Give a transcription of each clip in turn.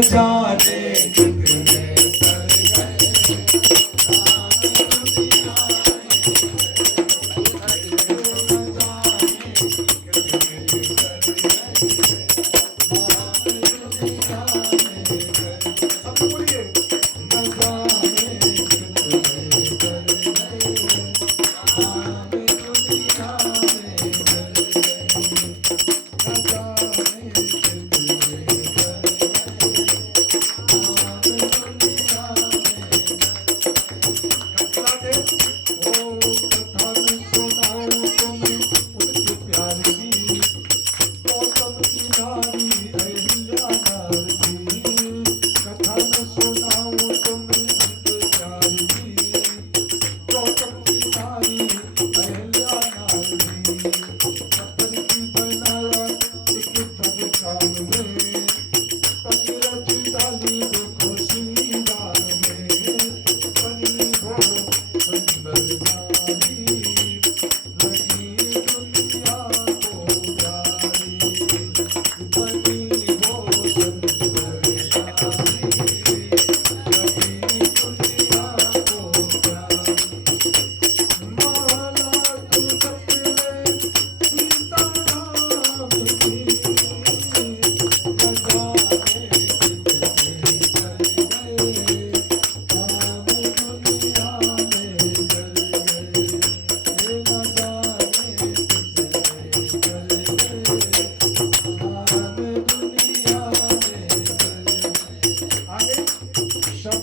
जाने कितने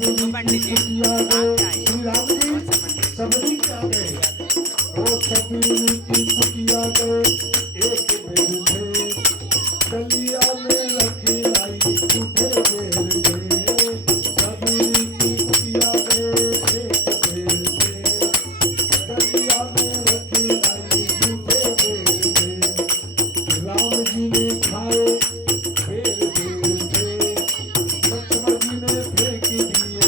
तर पंडित जी श्री राम जी सबरी क्या गए ओ सबरी की कुटिया गए एक बेर से कलिया में रखी लाई झूठे बेर गए सबरी की कुटिया गए एक बेर से कलिया में रखी लाई झूठे बेर गए राम जी ने खाए बेर बेर से लक्ष्मण जी ने फेंक दिए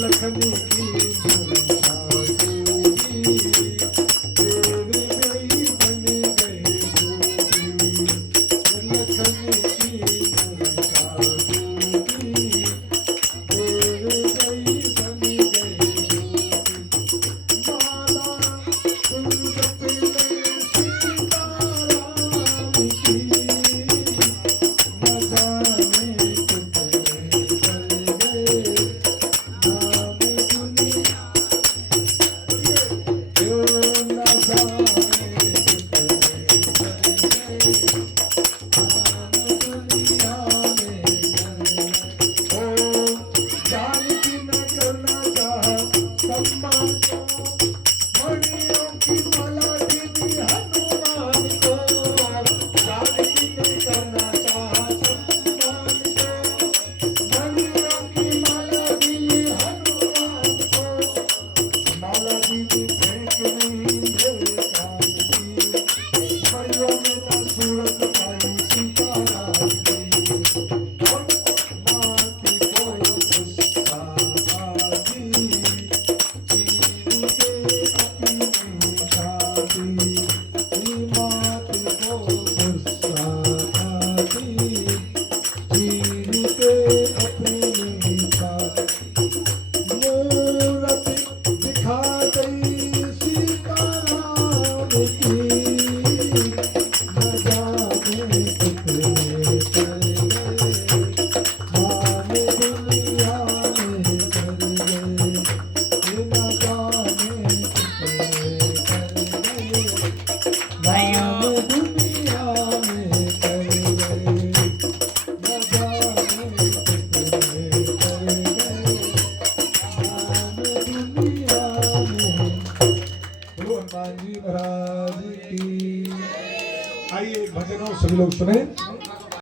लखनी की मूर्छा डूबी, तेरे बेई बन गए डूबी। लखनी की मूर्छा डूबी, तेरे बेई बन गए डूबी। माला कुंज पे सीताराम की, न जाने कितने कर गए। आइए भजनों सभी लोग सुने।